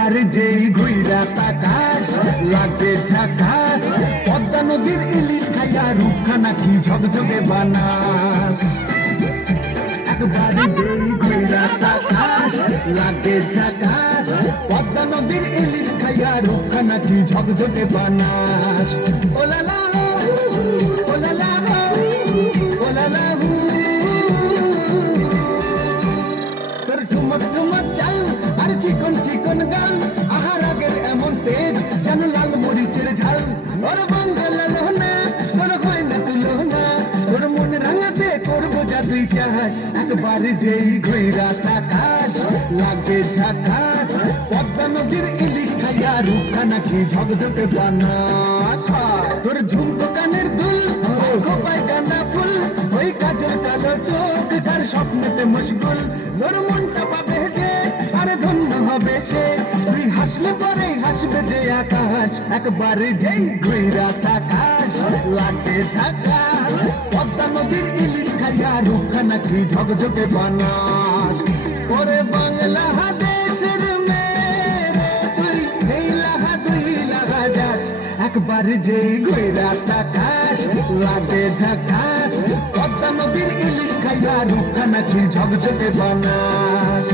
একবারে যেই ঘুইরা তাকাস লাগে ঝাকাস, পদ্মা নদীর ইলিশ খাইয়া রূপখানা কি ঝকঝকে বানাস। একবারে যেই ঘুইরা তাকাস লাগে ঝাকাস, পদ্মা নদীর ইলিশ খাইয়া রূপখানা কি ঝকঝকে বানাস। ওলালা ওলালা ওলালা তোর ঠুমক ঠুমক চাল আর চিকন চিকন গাল, আহার আগের এমন তেজ যেন লাল মরিচের ঝাল। ওর বাঙ্গালা লোহনা তোর হয় না তুলনা, তোর মন রাঙাতে করবো জাদুই চাষ। একবার যেই ঘুইরা তাকাস লাগে ঝাকাস, পদ্মা নদীর ইলিশ খাইয়া রূপখানা কি ঝকঝকে বানাস। তোর ঝুমকো কানের দুল খোপায় গাঁদা ফুল, ওই কাজল কালো চোখ তার স্বপ্নেতে মশগুল। তোর মনটা পাবে যে আরে ধন্য হবে সে, তুই হাসলে পরে হাসবে যে আকাশ। একবার যেই ঘুইরা তাকাস লাগে ঝাকাস, পদ্মা নদীর ইলিশ খাইয়া রূপখানা কি ঝকঝকে বানাস। ওরে বাংলা দেশের মেয়ে তুই এই লাহা দুই লাগা যাস। একবার যেই ঘুইরা তাকাস লাগে ঝাকাস, পদ্মা নদীর ইলিশ খাইয়া রূপখানা কি ঝকঝকে বানাস।